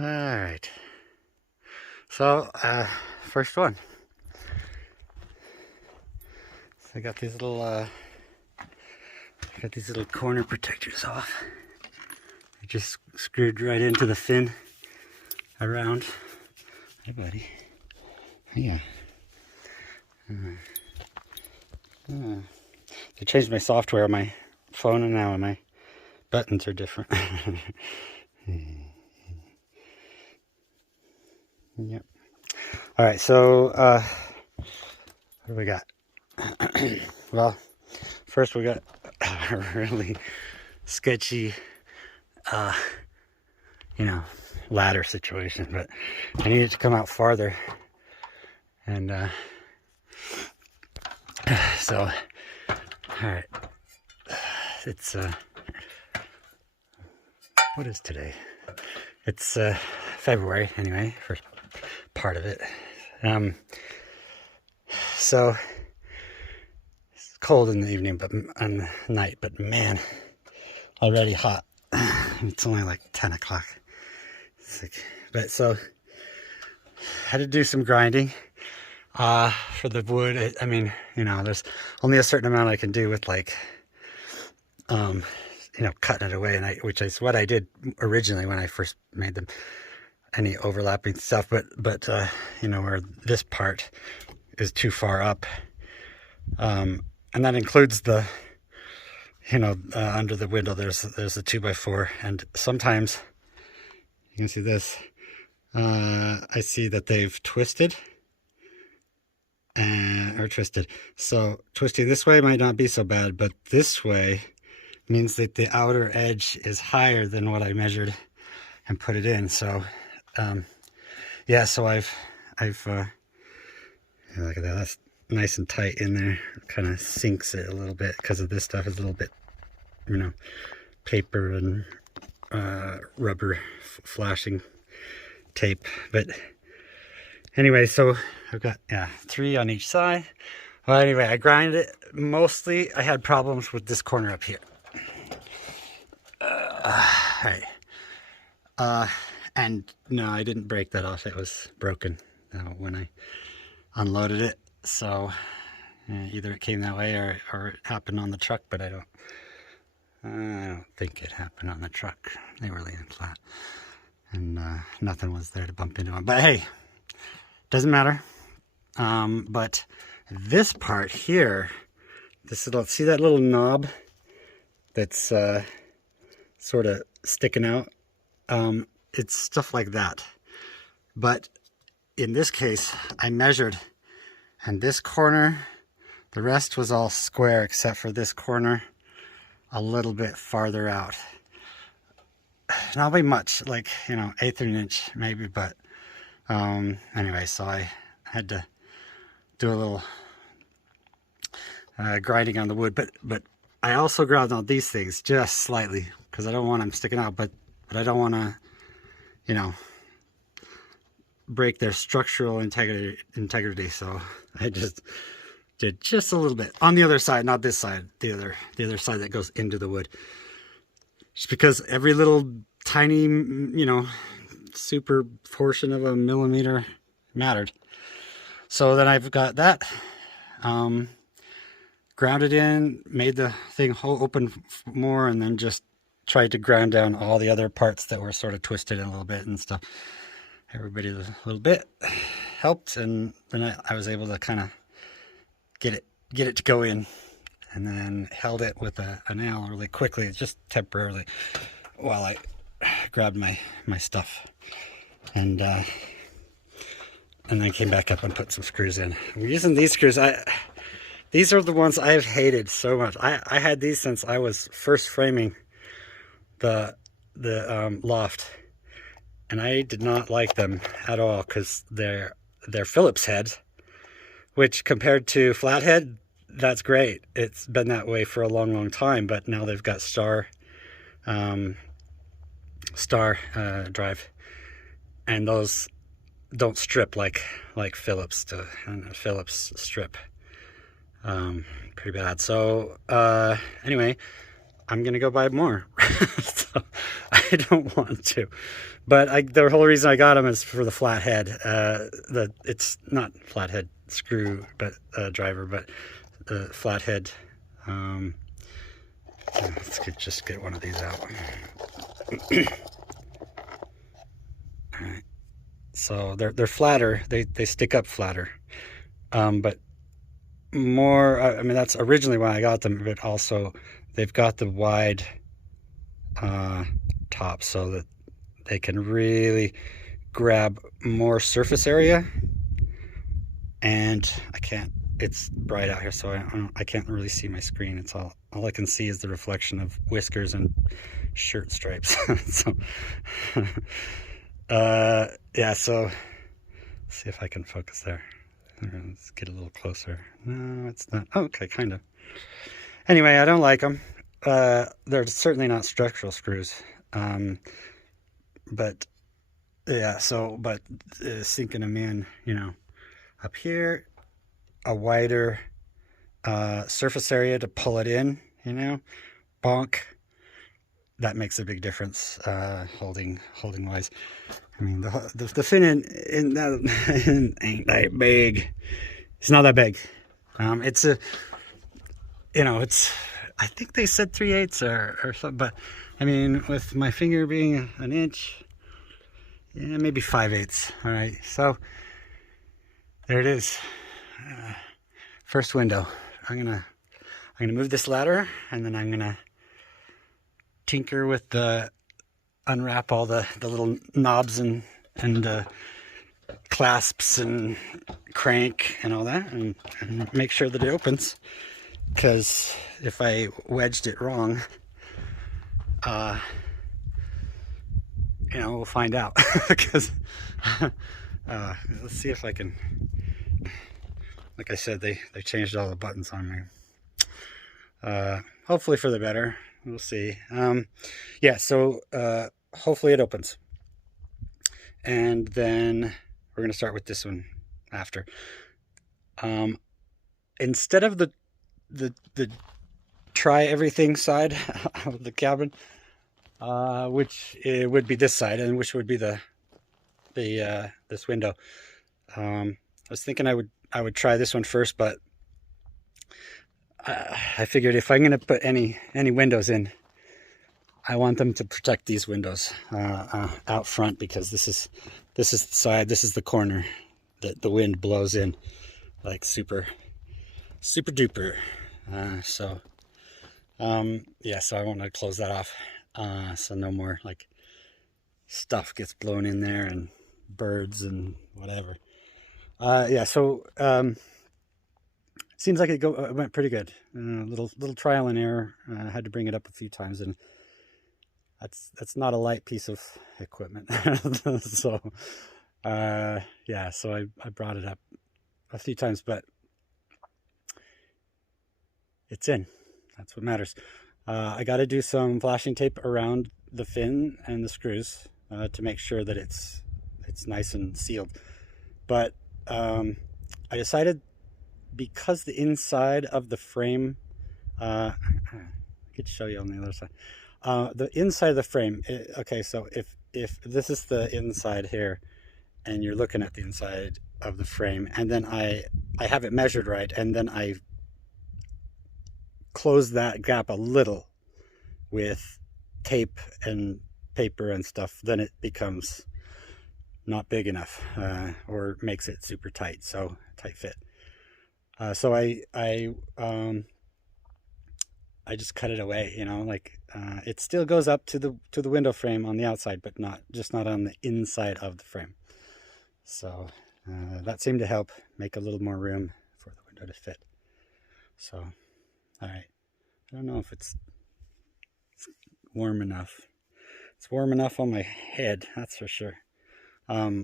All right. So, first one. So I got these little corner protectors off. I just screwed right into the fin around. Hey, buddy. Yeah. I changed my software on my phone, and now my buttons are different. Yep. All right. So, what do we got? Well, first we got a really sketchy, ladder situation, but I needed to come out farther, and so, all right, it's what is today? It's February anyway, first part of it. So it's cold in the evening, but on the night, but man, already hot. It's only like 10 o'clock. But so had to do some grinding for the wood. I mean, there's only a certain amount I can do with cutting it away, which is what I did originally when I first made them. Any overlapping stuff, but where this part is too far up, and that includes the under the window there's a 2x4, and sometimes you can see this. I see that they've twisted or twisted. So twisting this way might not be so bad, but this way means that the outer edge is higher than what I measured and put it in. So yeah, so I've look at that, that's nice and tight in there. Kind of sinks it a little bit because of this stuff is a little bit, paper and rubber flashing tape. But anyway, so I've got 3 on each side. Well, anyway, I grinded it. Mostly I had problems with this corner up here. Right. And no, I didn't break that off. It was broken when I unloaded it. So either it came that way or it happened on the truck, but I don't think it happened on the truck. They were laying flat, and nothing was there to bump into them. But hey, doesn't matter. But this part here, see that little knob that's sort of sticking out? It's stuff like that. But in this case, I measured, and this corner, the rest was all square except for this corner a little bit farther out. Not by much, like, 1/8 of an inch maybe, but anyway, so I had to do a little grinding on the wood, but I also ground on these things just slightly because I don't want them sticking out, but I don't want to break their structural integrity. So I just did just a little bit on the other side, not this side, the other side that goes into the wood, just because every little tiny super portion of a millimeter mattered. So then I've got that grounded in, made the thing open more, and then just tried to ground down all the other parts that were sort of twisted a little bit and stuff. Everybody a little bit helped, and then I was able to kind of get it to go in, and then held it with a nail really quickly, just temporarily, while I grabbed my stuff, and then came back up and put some screws in. I'm using these screws. These are the ones I've hated so much. I had these since I was first framing the Loft, and I did not like them at all because they're Phillips head, which compared to flathead, that's great. It's been that way for a long time, but now they've got star drive, and those don't strip like Phillips do. And Phillips strip pretty bad. So anyway, I'm gonna go buy more. So I don't want to, but the whole reason I got them is for the flathead. It's not flathead screw, but driver, but the flathead. Let's just get one of these out. All right. So they're flatter. They stick up flatter, but more. I mean, that's originally why I got them, but also they've got the wide top so that they can really grab more surface area. And it's bright out here, so I can't really see my screen. It's all I can see is the reflection of whiskers and shirt stripes. So yeah, so let's see if I can focus there. Let's get a little closer. No, it's not. Oh, okay, kind of. Anyway, I don't like them. They're certainly not structural screws. But yeah, but sinking them in, up here, a wider surface area to pull it in, bonk. That makes a big difference, holding wise. I mean, the fin in that ain't that big. It's not that big. It's I think they said 3/8 or something, but I mean, with my finger being an inch, yeah, maybe 5/8. All right, so there it is. First window. I'm gonna move this ladder, and then I'm gonna tinker with unwrap all the little knobs and clasps and crank and all that, and make sure that it opens. Because if I wedged it wrong, we'll find out. Because let's see if I can. Like I said, they changed all the buttons on me. Hopefully for the better. We'll see. Yeah, so hopefully it opens. And then we're going to start with this one after. Instead of the try everything side of the cabin, which it would be this side, and which would be this window. I was thinking I would try this one first, but I figured if I'm going to put any windows in, I want them to protect these windows out front, because this is the side, this is the corner that the wind blows in like super duper. So I want to close that off, so no more like stuff gets blown in there and birds and whatever. Seems like it went pretty good. Little trial and error. I had to bring it up a few times, and that's not a light piece of equipment. So so I brought it up a few times, but it's in. That's what matters. I got to do some flashing tape around the fin and the screws to make sure that it's nice and sealed. But I decided, because the inside of the frame, I could show you on the other side. The inside of the frame. Okay, so if this is the inside here, and you're looking at the inside of the frame, and then I have it measured right, and then I close that gap a little with tape and paper and stuff, then it becomes not big enough, or makes it super tight, so tight fit. So I just cut it away, it still goes up to the window frame on the outside, but not on the inside of the frame. So that seemed to help make a little more room for the window to fit. So, all right. I don't know if it's warm enough. It's warm enough on my head, that's for sure. Yeah.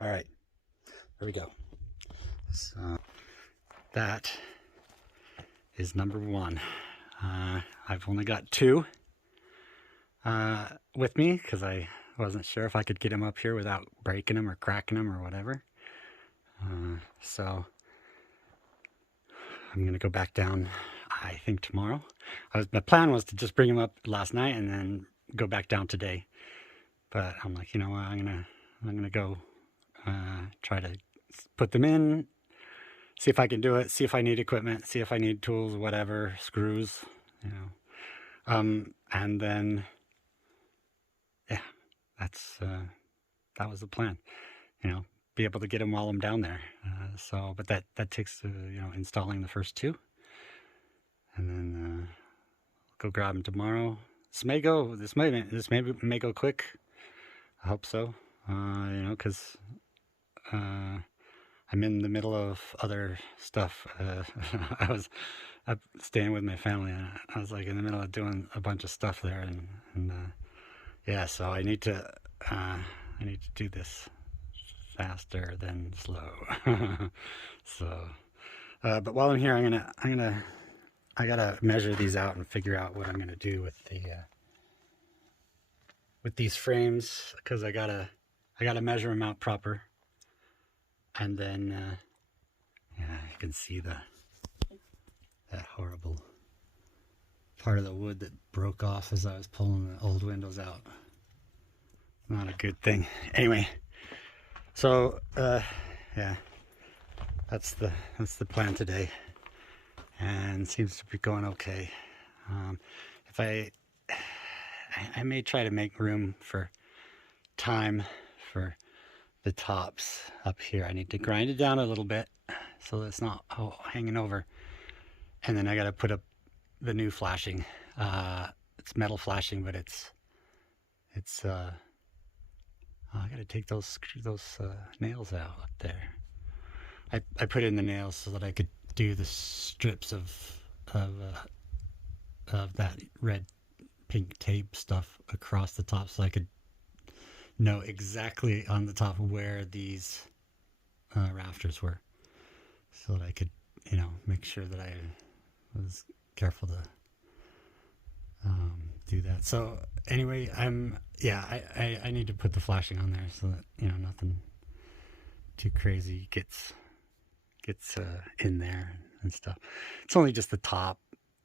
All right. Here we go. So that is number one. I've only got two with me, because I wasn't sure if I could get them up here without breaking them or cracking them or whatever. So I'm going to go back down I think tomorrow. My plan was to just bring them up last night and then go back down today. But I'm like, you know what, I'm gonna go try to put them in, see if I can do it, see if I need equipment, see if I need tools, whatever, screws, you know. And then, yeah, that was the plan, you know, be able to get them while I'm down there. But that takes, you know, installing the first two, and then go grab them tomorrow. This may go quick. I hope so. You know, because I'm in the middle of other stuff. I was staying with my family, and I was like in the middle of doing a bunch of stuff there, and yeah, so I need to do this faster than slow. So, but while I'm here, I gotta measure these out and figure out what I'm gonna do with these frames, because I gotta measure them out proper, and then yeah, you can see that horrible part of the wood that broke off as I was pulling the old windows out. Not a good thing. Anyway, so yeah, that's the plan today, and seems to be going okay. If I may try to make room for time for the tops up here. I need to grind it down a little bit so it's not hanging over, and then I got to put up the new flashing. It's metal flashing, but it's I got to take those nails out up there. I put in the nails so that I could do the strips of that red pink tape stuff across the top, so I could know exactly on the top where these rafters were, so that I could, you know, make sure that I was careful to do that. So anyway, I need to put the flashing on there so that, you know, nothing too crazy gets in there and stuff. It's only just the top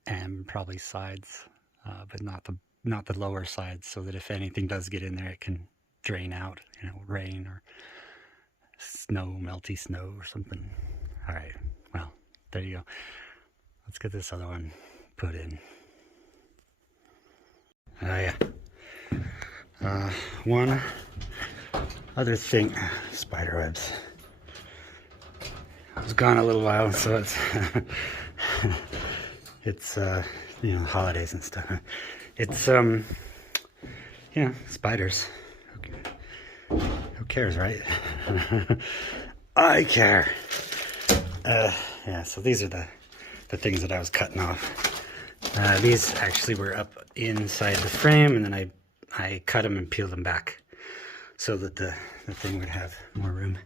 and probably sides, but not the lower sides, so that if anything does get in there, it can drain out, you know, rain or snow, melty snow or something. All right, well, there you go. Let's get this other one put in. Yeah. One other thing, spider webs. I was gone a little while, so it's you know, holidays and stuff. It's you know, spiders. Who cares, right? I care. Yeah, so these are the things that I was cutting off. These actually were up inside the frame, and then I cut them and peeled them back so that the thing would have more room.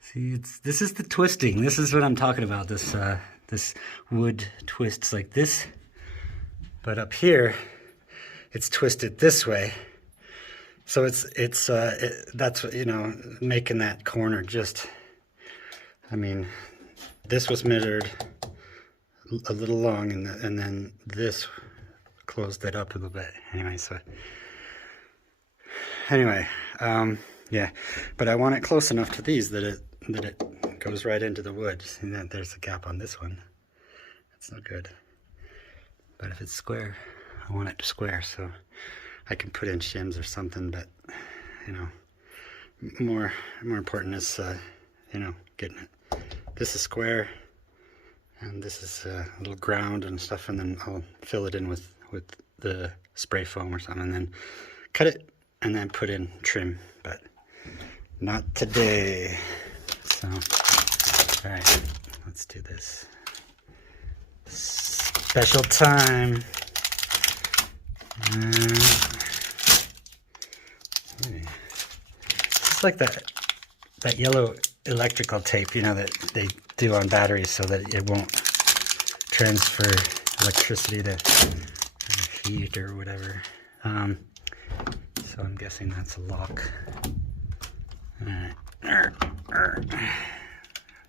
See, this is the twisting. This is what I'm talking about. This wood twists like this, but up here it's twisted this way. So that's what, you know, making that corner just, I mean, this was measured a little long, and then this closed it up a little bit. Anyway, yeah, but I want it close enough to these that it goes right into the wood. See that there's a gap on this one. That's not good. But if it's square, I want it square, so I can put in shims or something. But, you know, more important is you know, getting it. This is square, and this is a little ground and stuff, and then I'll fill it in with the spray foam or something, and then cut it and then put in trim, but not today. So, all right, let's do this. Special time. It's like that yellow electrical tape, you know, that they do on batteries so that it won't transfer electricity to heat or whatever. So I'm guessing that's a lock.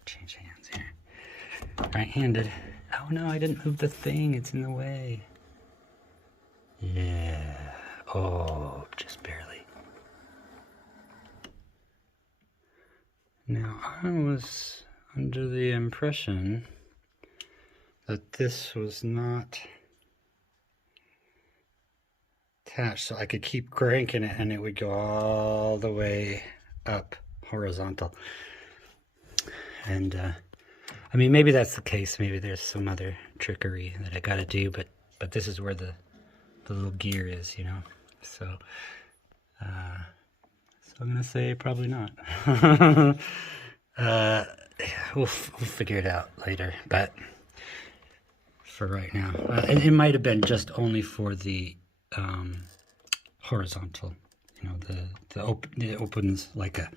Change hands here. Right-handed. Oh no, I didn't move the thing. It's in the way. Yeah. Oh, just barely. Now, I was under the impression that this was not attached, so I could keep cranking it and it would go all the way up horizontal. And I mean, maybe that's the case. Maybe there's some other trickery that I got to do, but this is where the little gear is, you know. So, I'm gonna say probably not. We'll figure it out later, but for right now, it might have been just only for the horizontal. You know, it opens like a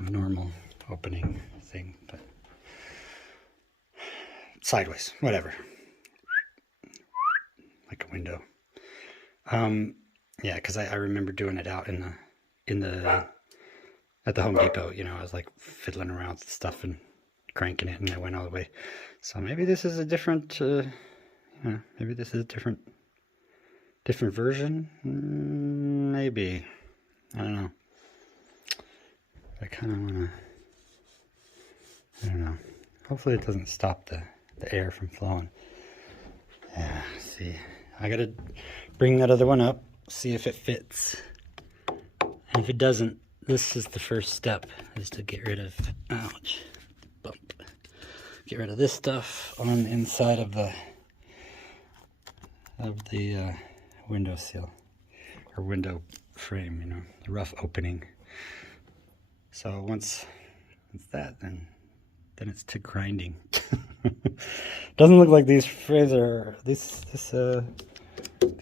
normal opening thing, but sideways, whatever, like a window. Yeah, because I remember doing it out at the Home Depot. You know, I was like fiddling around with stuff and cranking it, and it went all the way. So maybe this is a different, maybe this is a different version. Maybe, I don't know. I kind of want to, I don't know. Hopefully it doesn't stop the air from flowing. Yeah, see, I gotta bring that other one up, see if it fits. And if it doesn't, this is the first step, is to get rid of, ouch, bump. Get rid of this stuff on the inside of the window sill, or window frame, you know, the rough opening. So once that, then it's to grinding. Doesn't look like these frames are, these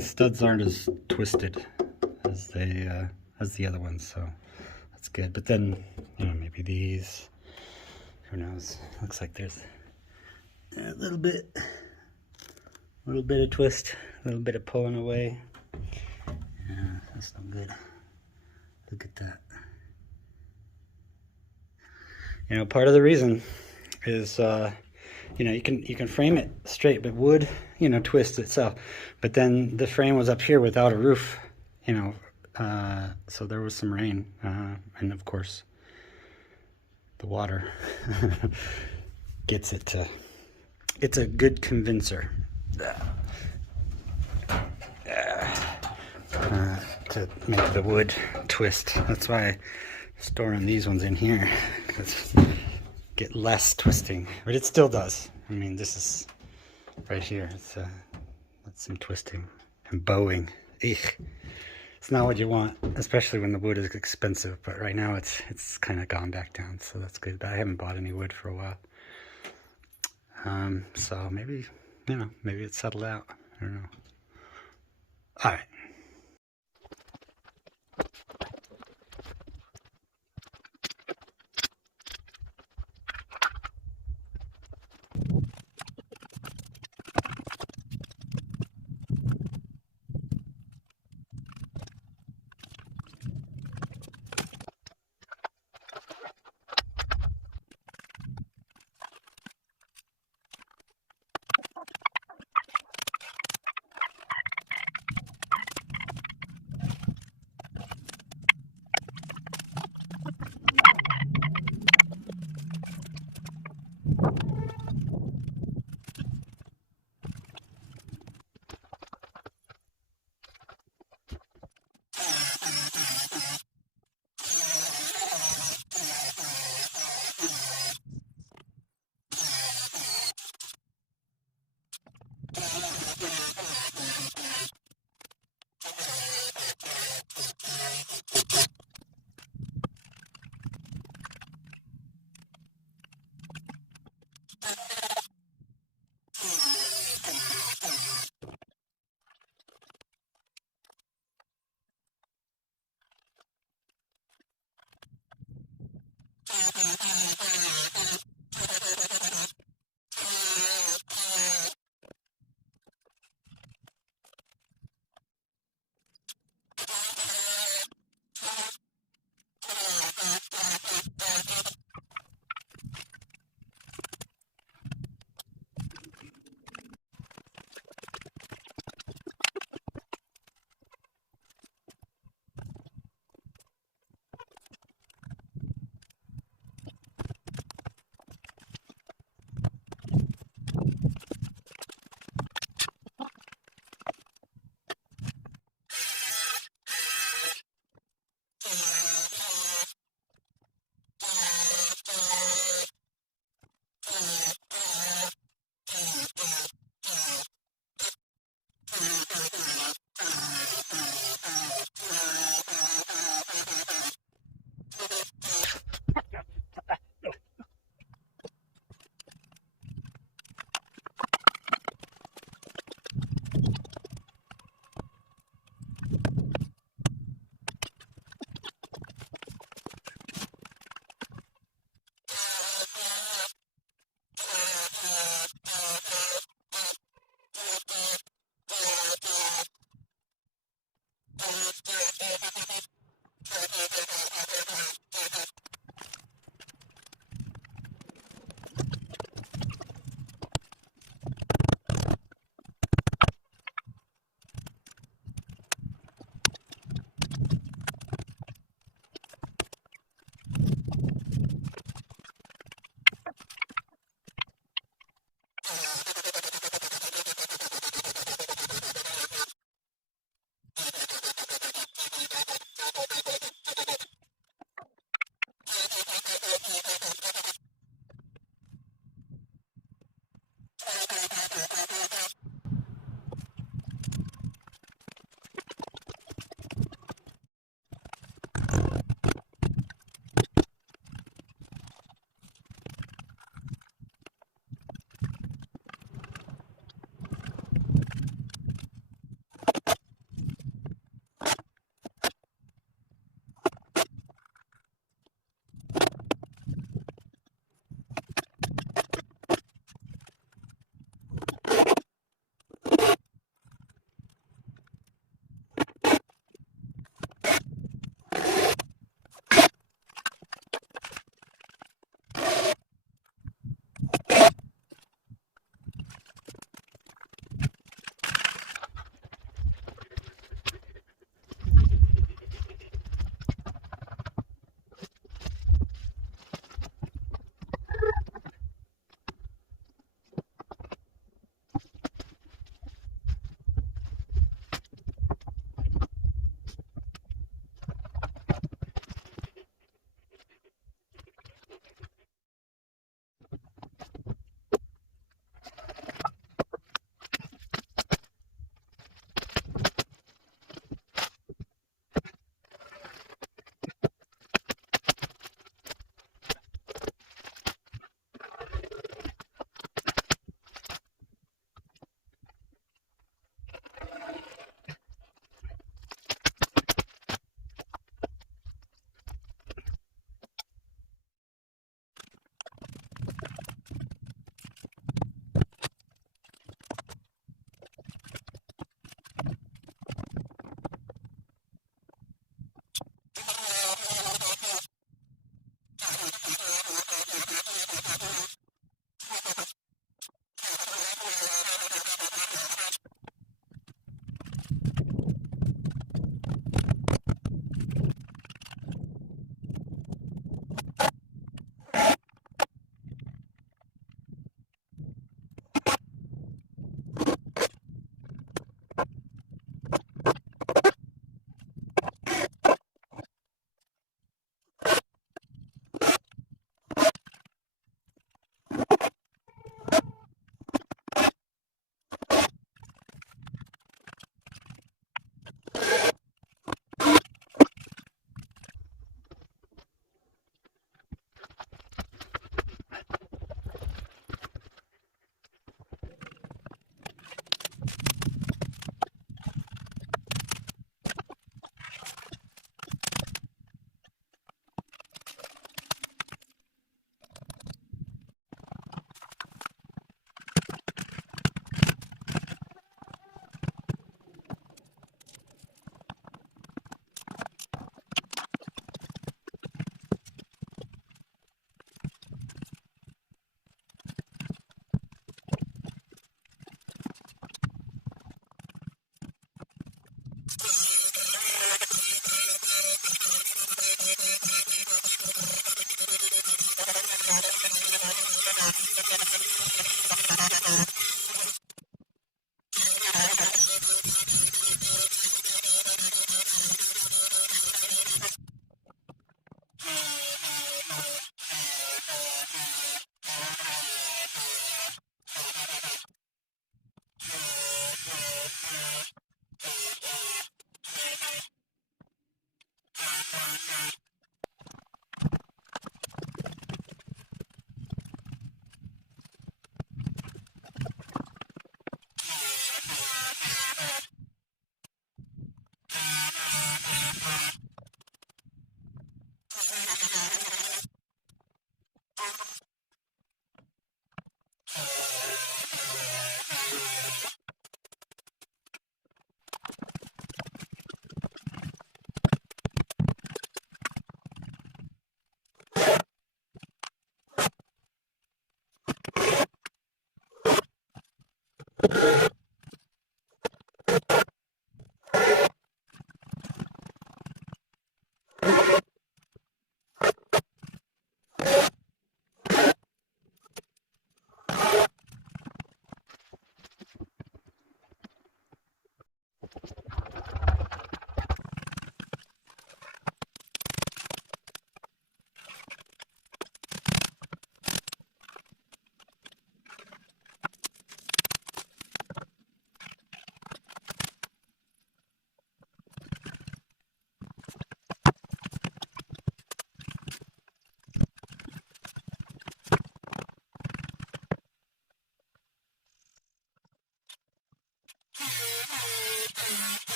studs aren't as twisted as as the other ones, so that's good. But then, you know, maybe these, who knows? Looks like there's a little bit of twist, a little bit of pulling away. Yeah, that's not good. Look at that. You know, part of the reason is, you know, you can frame it straight, but wood, you know, twists itself. But then the frame was up here without a roof, you know, so there was some rain, and of course the water gets it to, it's a good convincer to make the wood twist. That's why I'm storing these ones in here, because get less twisting, but it still does. I mean, this is right here. It's that's some twisting and bowing. Eek. It's not what you want, especially when the wood is expensive. But right now, it's kind of gone back down, so that's good. But I haven't bought any wood for a while, so maybe, you know, maybe it's settled out. I don't know. All right.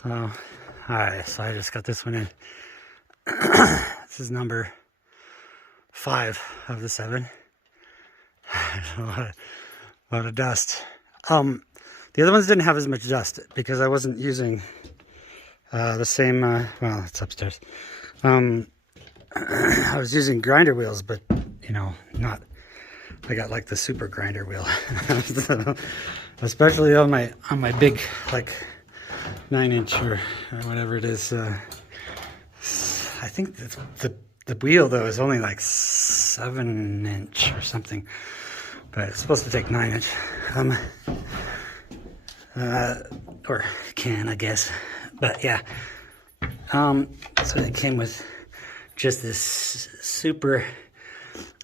So, alright, so I just got this one in. This is number 5 of the 7. a lot of dust. The other ones didn't have as much dust because I wasn't using the same, well, it's upstairs. I was using grinder wheels, but, you know, not, I got like the super grinder wheel. Especially on my big, like, 9-inch or whatever it is. I think the wheel though is only like 7-inch or something, but it's supposed to take 9-inch. Or can, I guess. But yeah. So it came with just this super.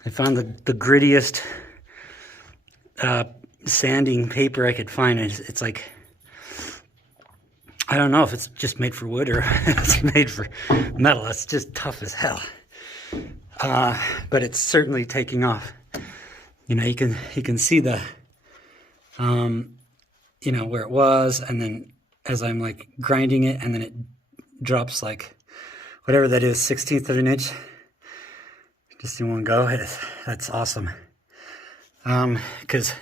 I found the grittiest sanding paper I could find. It's like, I don't know if it's just made for wood or it's made for metal. It's just tough as hell. But it's certainly taking off. You know, you can see the, you know, where it was, and then as I'm like grinding it, and then it drops like whatever that is, 1/16 of an inch, just in one go. That's awesome. Because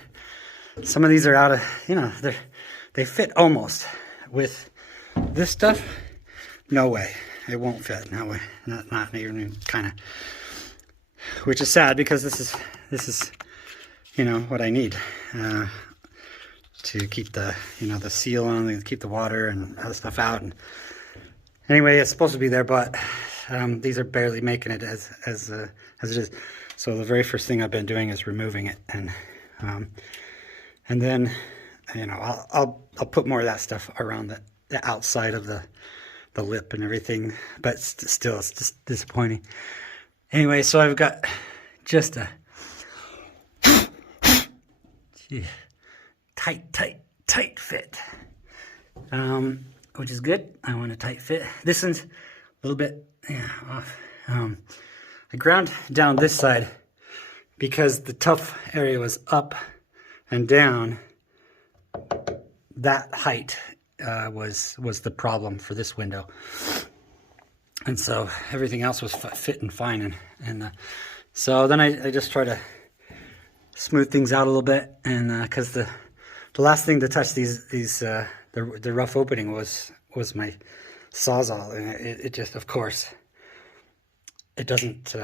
some of these are out of, you know, they fit almost. With this stuff, no way, it won't fit. No way, not even kind of. Which is sad because this is, you know, what I need to keep the, you know, the seal on, and keep the water and other stuff out. And anyway, it's supposed to be there, but these are barely making it as it is. So the very first thing I've been doing is removing it, and then, you know, I'll put more of that stuff around the outside of the lip and everything, but still it's just disappointing. Anyway, so I've got just a tight fit, which is good. I want a tight fit. This one's a little bit off. I ground down this side because the tough area was up and down. That height was the problem for this window, and so everything else was fitting fine, and so then I just try to smooth things out a little bit, and because the last thing to touch the rough opening was my Sawzall, and it just, of course, it doesn't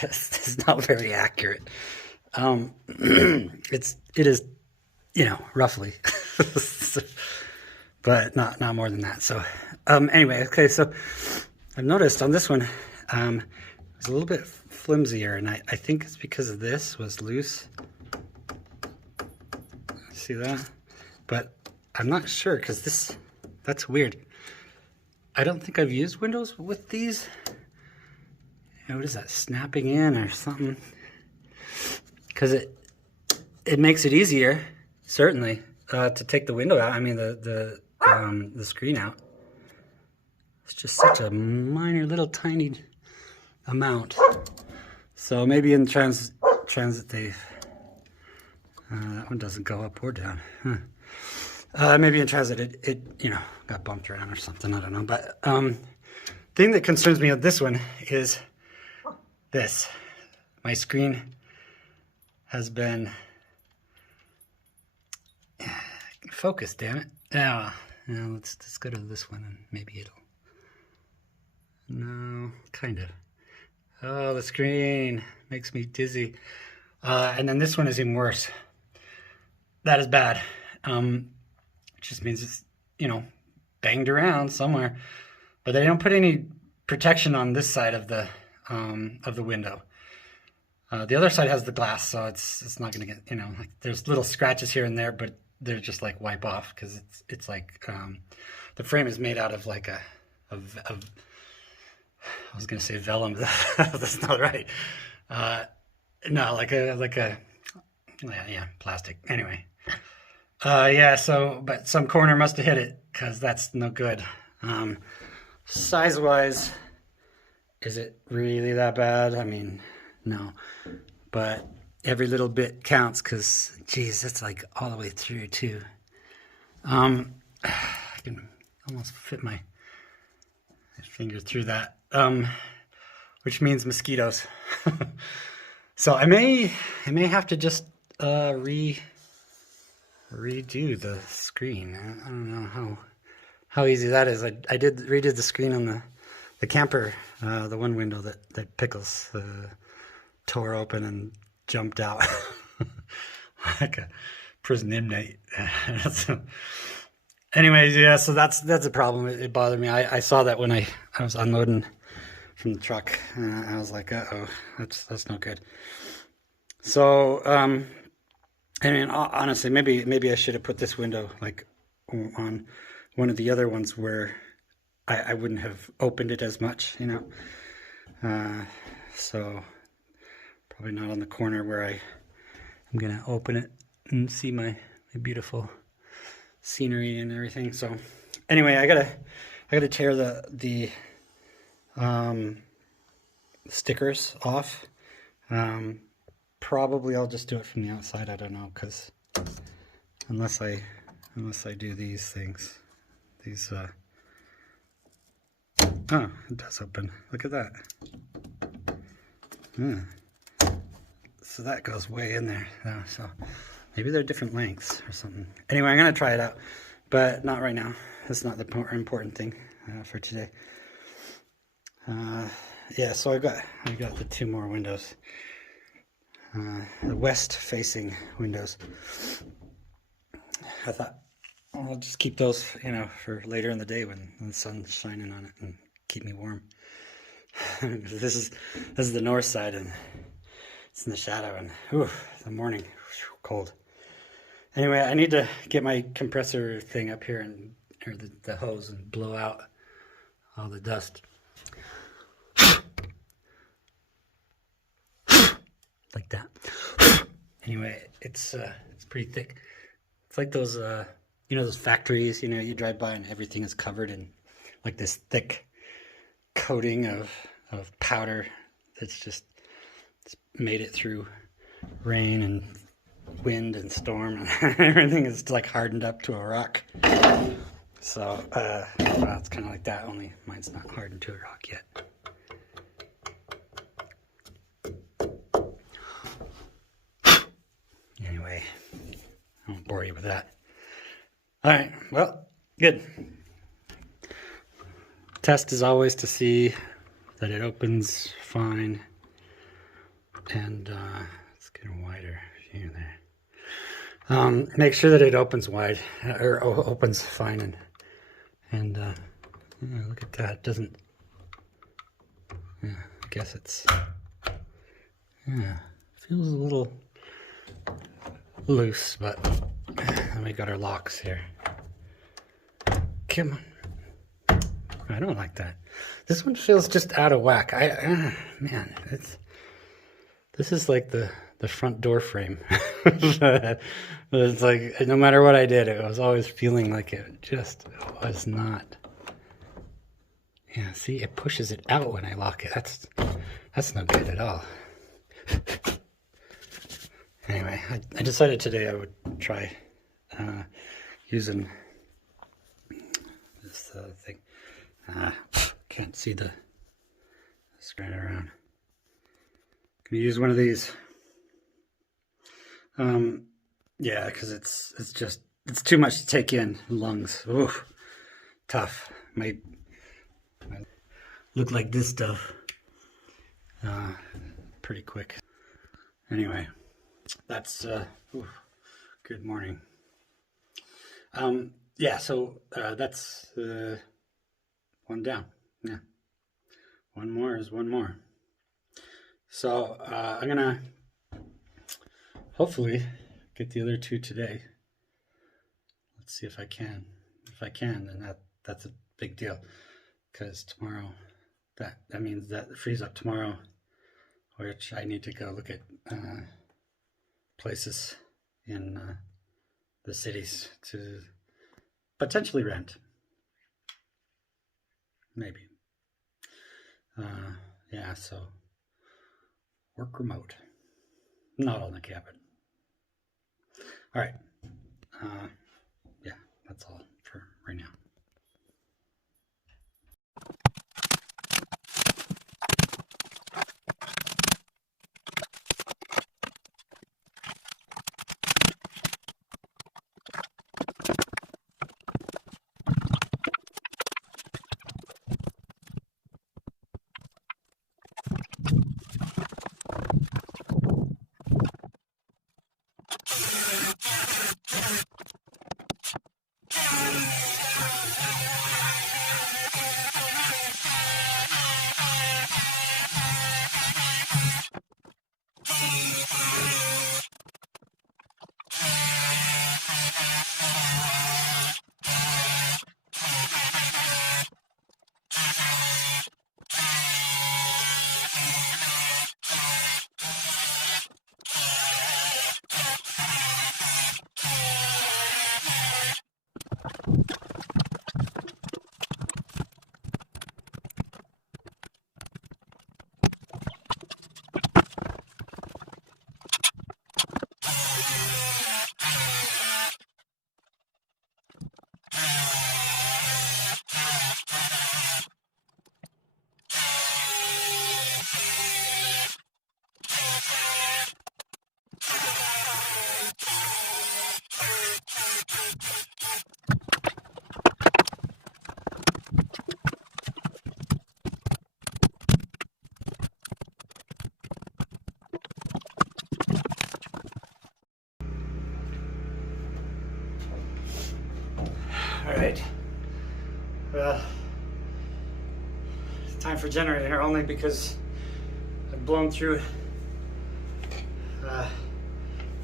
it's not very accurate. It is, you know, roughly, but not more than that. So anyway, okay, so I've noticed on this one, was a little bit flimsier, and I think it's because this was loose. See that? But I'm not sure, because that's weird. I don't think I've used windows with these. What is that, snapping in or something? Because it makes it easier, certainly, to take the window out. I mean, the screen out. It's just such a minor little tiny amount. So maybe in transit they that one doesn't go up or down. Maybe in transit it you know, got bumped around or something. I don't know. But thing that concerns me with this one is this. My screen has been focused. Damn it! Now let's go to this one and maybe it'll. No, kind of. Oh, the screen makes me dizzy. And then this one is even worse. That is bad. It just means it's, you know, banged around somewhere. But they don't put any protection on this side of the window. The other side has the glass, so it's not going to get, you know, like there's little scratches here and there, but they're just like wipe off because it's like the frame is made out of like a I was gonna say vellum. That's not right. No, like a yeah, plastic. Anyway, yeah. So, but some corner must have hit it because that's no good. Size-wise, is it really that bad? I mean, no. But every little bit counts because, geez, that's like all the way through too. I can almost fit my finger through that. Which means mosquitoes. So I may have to just redo the screen. I don't know how easy that is. I redid the screen on the camper, the one window that Pickles tore open and jumped out like a prison inmate. So, anyways, yeah. So that's a problem. It bothered me. I saw that when I was unloading from the truck. I was like, uh-oh, that's no good. So, I mean, honestly, maybe I should have put this window like on one of the other ones where I wouldn't have opened it as much, you know. So probably not on the corner where I'm gonna open it and see my beautiful scenery and everything. So anyway, I gotta tear the stickers off. Probably I'll just do it from the outside. I don't know, because unless I do these things, oh, it does open. Look at that. So that goes way in there. So maybe they're different lengths or something. Anyway, I'm gonna try it out, but not right now. That's not the important thing for today. Yeah, so I've got the two more windows, the west-facing windows. I thought, well, I'll just keep those, you know, for later in the day when the sun's shining on it and keep me warm. This is the north side, and it's in the shadow, and the morning, cold. Anyway, I need to get my compressor thing up here or the hose and blow out all the dust. Like that. Anyway, it's pretty thick. It's like those you know, those factories, you know, you drive by and everything is covered in like this thick coating of powder that's made it through rain and wind and storm, and everything is like hardened up to a rock. So well, it's kind of like that, only mine's not hardened to a rock yet. Anyway, I won't bore you with that. All right, well, good. Test is always to see that it opens fine, and it's getting wider here and there. Make sure that it opens wide, or opens fine, and yeah, look at that. It doesn't. Yeah, guess it's, yeah, feels a little loose, but then we got our locks here. Come on. I don't like that. This one feels just out of whack. Man, this is like the front door frame. It's like no matter what I did, it was always feeling like it just was not. Yeah, see, it pushes it out when I lock it. That's no good at all. Anyway, I decided today I would try using this thing. Can't see the spread around. Gonna use one of these. Yeah, because it's too much to take in. Lungs. Ooh, tough. Might look like this stuff pretty quick. Anyway, that's good morning. Yeah, so that's one down. Yeah, one more is one more. So I'm gonna hopefully get the other two today. Let's see if I can. If I can, then that's a big deal, because tomorrow that means that frees up tomorrow, which I need to go look at places in the cities to potentially rent. Maybe. Yeah, so work remote, not on the cabin. All right. Yeah, that's all for right now. All right. Well, it's time for generator only because I've blown through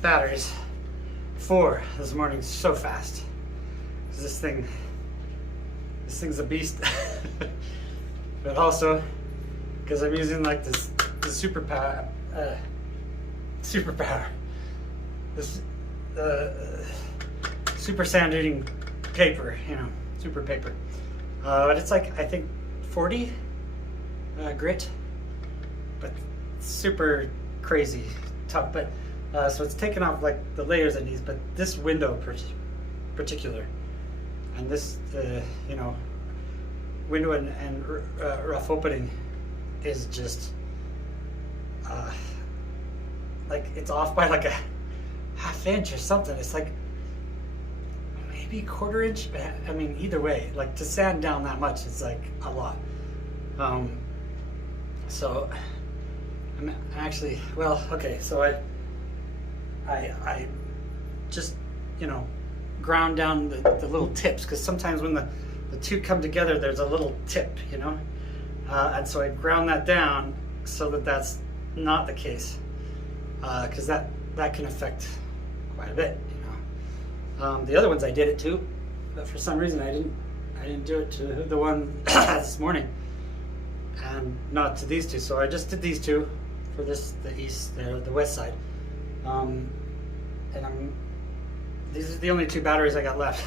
batteries 4 this morning so fast. This thing's a beast. But also because I'm using like the superpower. This super sand eating paper, super paper. But it's like, I think 40 grit, but super crazy tough. But so it's taken off like the layers it needs, but this window particular, and this window and rough opening is just like it's off by like a ½ inch or something. It's like maybe ½ inch. I mean, either way, like to sand down that much is like a lot. So I'm actually, well, okay, so I just ground down the little tips, because sometimes when the two come together there's a little tip, and so I ground that down so that that's not the case, because that can affect quite a bit, you know. The other ones I did it to, but for some reason I didn't do it to the one this morning, and not to these two. So I just did these two for the west side, and these are the only two batteries I got left.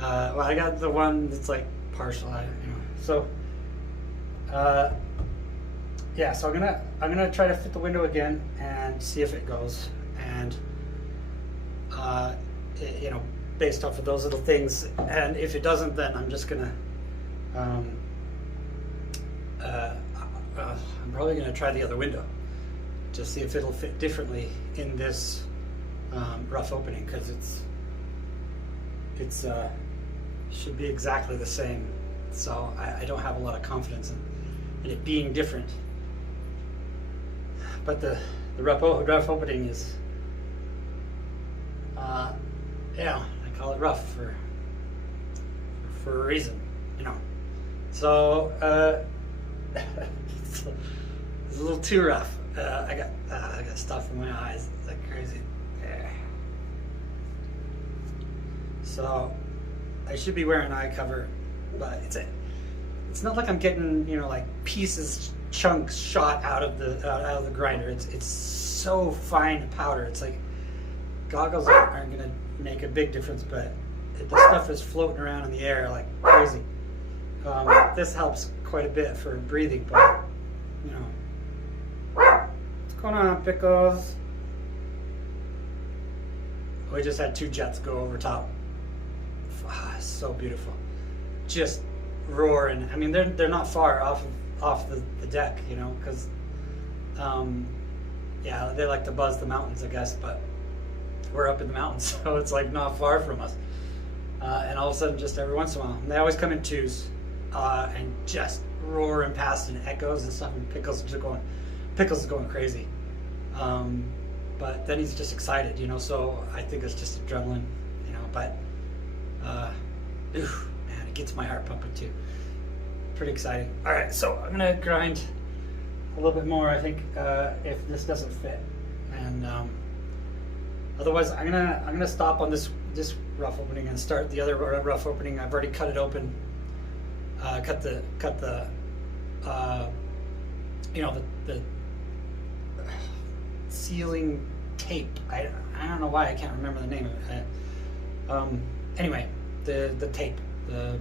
Well, I got the one that's like partial, you know. So, yeah. So I'm gonna try to fit the window again and see if it goes. And you know, based off of those little things. And if it doesn't, then I'm just gonna I'm probably gonna try the other window to see if it'll fit differently in this rough opening, because it's should be exactly the same. So I don't have a lot of confidence in it being different. But the rough opening is, yeah, I call it rough for a reason, you know. So it's a little too rough. I got stuff in my eyes. It's like crazy. Yeah. So I should be wearing eye cover, but it's not like I'm getting, you know, like pieces, chunks shot out of the grinder. It's so fine powder. It's like goggles aren't gonna make a big difference, but the stuff is floating around in the air like crazy. This helps quite a bit for breathing, but you know. What's going on, Pickles? We just had two jets go over top. So beautiful, just roaring. I mean, they're not far off the deck, you know, because yeah, they like to buzz the mountains, I guess, but we're up in the mountains, so it's like not far from us. And all of a sudden, just every once in a while, and they always come in twos, and just roaring past and echoes and stuff. And Pickles is going crazy. But then he's just excited, you know. So I think it's just adrenaline, you know. But man, it gets my heart pumping too. Pretty exciting. All right, so I'm gonna grind a little bit more, I think, if this doesn't fit, and otherwise I'm gonna stop on this rough opening and start the other rough opening. I've already cut it open, cut the you know, the sealing tape. I don't know why I can't remember the name of it. Anyway, the tape, the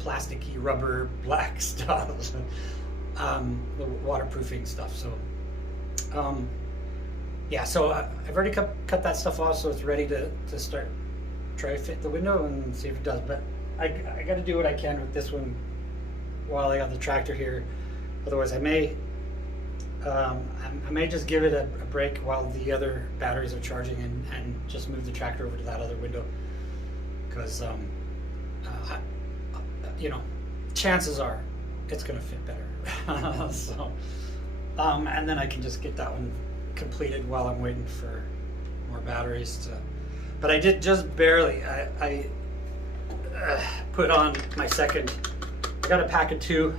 plasticky rubber black stuff, the waterproofing stuff. So yeah, so I've already cut that stuff off, so it's ready to try to fit the window and see if it does. But I got to do what I can with this one while I got the tractor here. Otherwise, I may just give it a break while the other batteries are charging, and just move the tractor over to that other window, because you know, chances are it's going to fit better. So and then I can just get that one completed while I'm waiting for more batteries to. But I did just barely. I put on my second. I got a pack of 2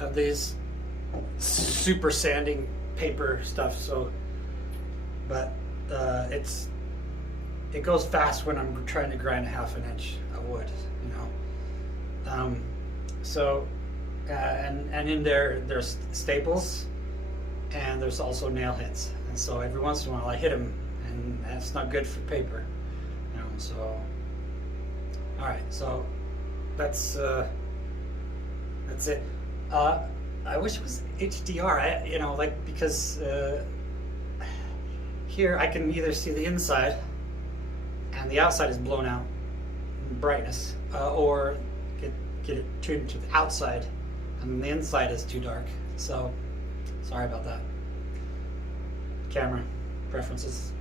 of these super sanding paper stuff. So, but it goes fast when I'm trying to grind a 1/2 inch of wood, you know. So, and in there's staples, and there's also nail heads, and so every once in a while I hit them, and it's not good for paper, you know. So, all right, so that's it. I wish it was HDR, you know, like, because here I can either see the inside and the outside is blown out in brightness, or get it tuned to the outside and the inside is too dark. So sorry about that. Camera preferences.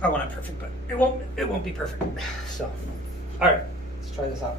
I want it perfect, but it won't be perfect. So, all right, let's try this out.